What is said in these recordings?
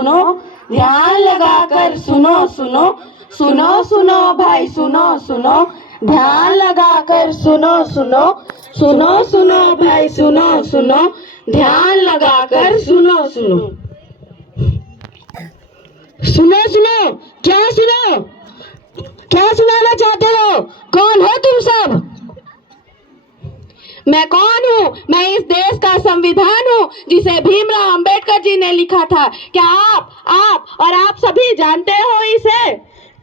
सुनो, ध्यान लगाकर सुनो सुनो, सुनो सुनो भाई सुनो सुनो, ध्यान लगाकर सुनो सुनो, सुनो सुनो भाई सुनो सुनो, ध्यान लगाकर सुनो सुनो। सुनो सुनो, क्या सुनो, क्या सुनाना चाहते हो? कौन हो तुम सब? मैं कौन हूँ? मैं इस देश का संविधान हूँ जिसे भीमराव अंबेडकर जी ने लिखा था। क्या आप और आप सभी जानते हो इसे?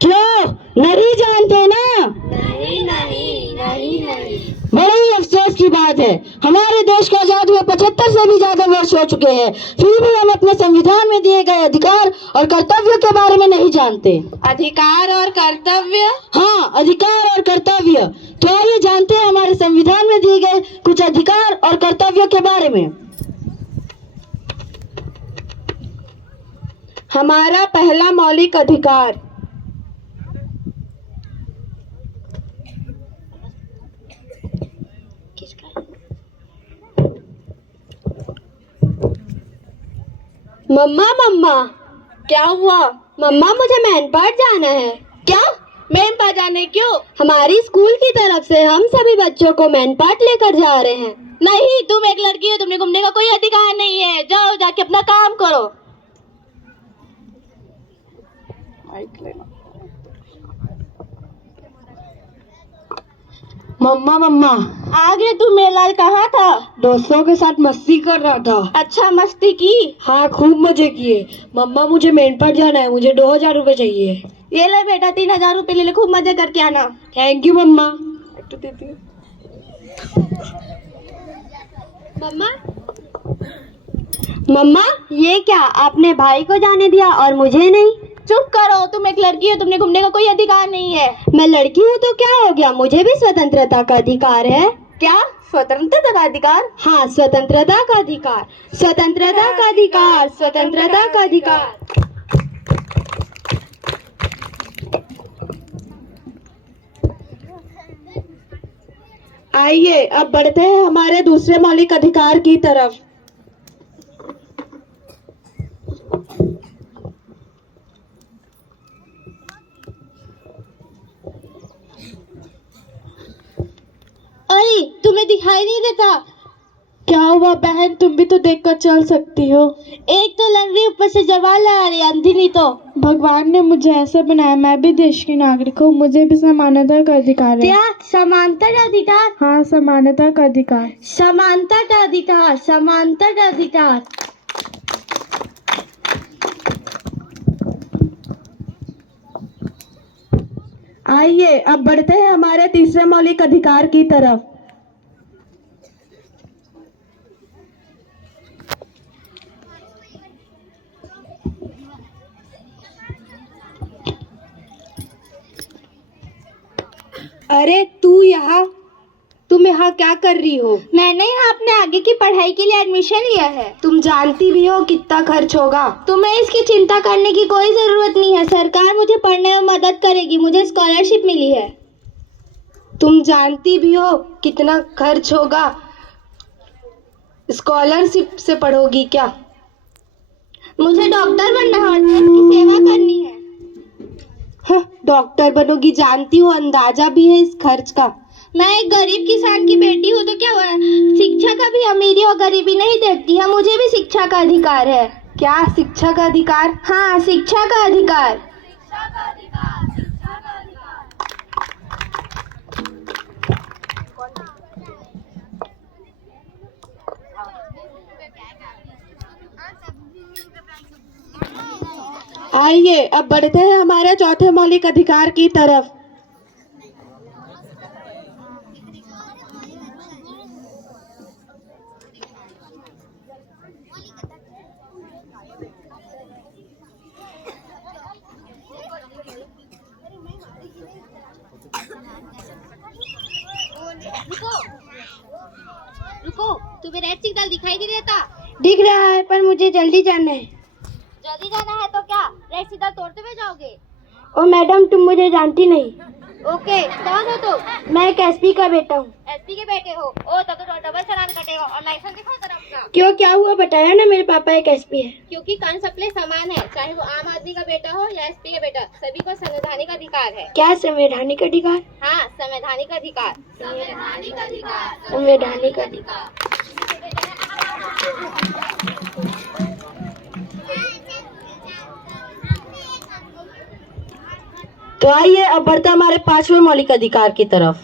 क्यों नहीं जानते ना? नहीं नहीं नहीं नहीं। बड़ा ही अफसोस की बात है, हमारे देश को आजाद हुए 75 से भी ज्यादा वर्ष हो चुके हैं, फिर भी हम अपने संविधान में दिए गए अधिकार और कर्तव्य के बारे में नहीं जानते। अधिकार और कर्तव्य? हाँ, अधिकार और कर्तव्य। तो आइए जानते हैं हमारे संविधान में दिए गए कुछ अधिकार और कर्तव्य के बारे में। हमारा पहला मौलिक अधिकार, मम्मा मम्मा, क्या हुआ? मम्मा मुझे मैनपाट जाना है। क्या मैनपाट जाने? क्यों? हमारी स्कूल की तरफ से हम सभी बच्चों को मैनपाट लेकर जा रहे हैं। नहीं, तुम एक लड़की हो, तुम्हें घूमने का कोई अधिकार नहीं है। जाओ जाके अपना काम करो। मम्मा मम्मा, आगे तू मेरा लाल कहाँ था? दोस्तों के साथ मस्ती कर रहा था। अच्छा, मस्ती की? हाँ, खूब मजे किए। मम्मा मुझे मैनपाट जाना है, मुझे 2000 रुपए चाहिए। ये ले बेटा, 3000 रुपए ले ले, खूब मजे करके आना। थैंक यू मम्मा। मम्मा मम्मा, ये क्या आपने भाई को जाने दिया और मुझे नहीं? चुप करो, तुम एक लड़की हो, तुमने घूमने का कोई अधिकार नहीं है। मैं लड़की हूँ तो क्या हो गया, मुझे भी स्वतंत्रता का अधिकार है। क्या स्वतंत्रता का अधिकार? हाँ, स्वतंत्रता का अधिकार, स्वतंत्रता का अधिकार, स्वतंत्रता का अधिकार। आइए अब बढ़ते हैं हमारे दूसरे मौलिक अधिकार की तरफ। अरे, तुम्हें दिखाई नहीं देता? क्या हुआ बहन, तुम भी तो देखकर चल सकती हो। एक तो लंगड़ी, ऊपर से जवाल आ रही, अंधी नहीं तो। भगवान ने मुझे ऐसा बनाया, मैं भी देश की नागरिक हूँ, मुझे भी समानता का अधिकार है। क्या समानता का अधिकार? हाँ, समानता का अधिकार। समानता का अधिकार, समानता का अधिकार। आइए अब बढ़ते हैं हमारे तीसरे मौलिक अधिकार की तरफ। अरे तुम यहाँ क्या कर रही हो? मैंने यहाँ अपने आगे की पढ़ाई के लिए एडमिशन लिया है। तुम जानती भी हो कितना खर्च होगा? तुम्हें इसकी चिंता करने की कोई जरूरत नहीं है, सरकार मुझे पढ़ने में मदद करेगी, मुझे स्कॉलरशिप मिली है। तुम जानती भी हो कितना खर्च होगा? स्कॉलरशिप से पढ़ोगी क्या? मुझे डॉक्टर बनना है और देश की सेवा करनी है। डॉक्टर बनोगी, जानती हो अंदाजा भी है इस खर्च का? मैं एक गरीब किसान की बेटी हूँ तो क्या हुआ? शिक्षा का भी अमीरी और गरीबी नहीं देखती है, मुझे भी शिक्षा का अधिकार है। क्या शिक्षा का अधिकार? हाँ, शिक्षा का अधिकार। आइए अब बढ़ते हैं हमारे चौथे मौलिक अधिकार की तरफ। रुको, तुम्हें रेड सिग्नल दिखाई नहीं देता? दिख रहा है, पर मुझे जल्दी जाना है। जल्दी जाना है तो क्या रेड सिग्नल तोड़ते हुए जाओगे? ओ मैडम, तुम मुझे जानती नहीं। ओके, कौन हो तुम? मैं एक एसपी का बेटा हूँ। एसपी के बेटे हो? ओ तब तो डबल चालान कटेगा। और लाइसेंस दिखाओ जरा अपना। क्यों, क्या हुआ? बताया ना मेरे पापा एक एसपी है। क्योंकि कांसेप्ट समान है, चाहे वो आम आदमी का बेटा हो या एसपी का बेटा, सभी को संवैधानिक अधिकार है। क्या संवैधानिक अधिकार? हाँ, संवैधानिक अधिकार। संवैधानिक अधिकार। संवैधानिक अधिकार। तो आइए अब बढ़ते हमारे 5वें मौलिक अधिकार की तरफ।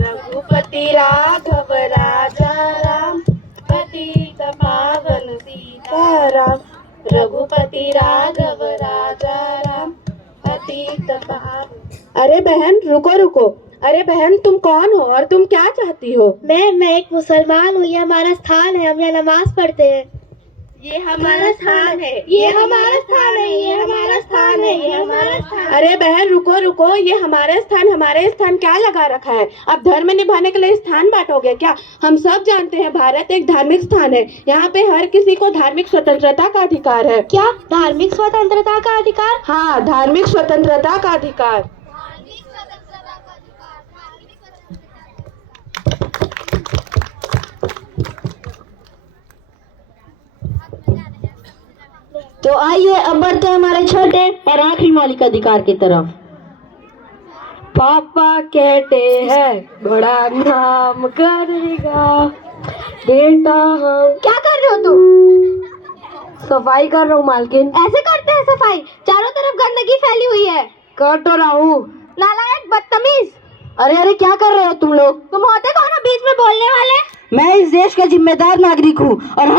रघुपति राघव राजा राम, पतित पावन सीताराम। रघुपति राघव राजा राम, पतित पावन। अरे बहन रुको रुको। अरे बहन तुम कौन हो और तुम क्या चाहती हो? मैं एक मुसलमान हूँ। ये हमारा स्थान है, हम यहाँ नमाज पढ़ते हैं। ये हमारा स्थान है। ये हमारा स्थान है। ये हमारा स्थान है। ये हमारा स्थान। अरे बहन रुको रुको, ये हमारे स्थान क्या लगा रखा है? अब धर्म निभाने के लिए स्थान बांटोगे क्या? हम सब जानते हैं भारत एक धार्मिक स्थान है। यहाँ पे हर किसी को धार्मिक स्वतंत्रता का अधिकार है। क्या धार्मिक स्वतंत्रता का अधिकार? हाँ, धार्मिक स्वतंत्रता का अधिकार। तो आइए अब बढ़ते हैं हमारे छठे और आखिरी मौलिक अधिकार की तरफ। पापा कहते हैं बड़ा नाम करेगा बेटा हम। क्या कर रहे हो तुम? सफाई कर रहा हूँ मालकिन। ऐसे करते हैं सफाई? चारों तरफ गंदगी फैली हुई है। कर तो रहा हूँ। नालायक, बदतमीज। अरे अरे क्या कर रहे हो तुम लोग? तुम होते कौन हो बीच में बोलने वाले? मैं इस देश का जिम्मेदार नागरिक हूँ और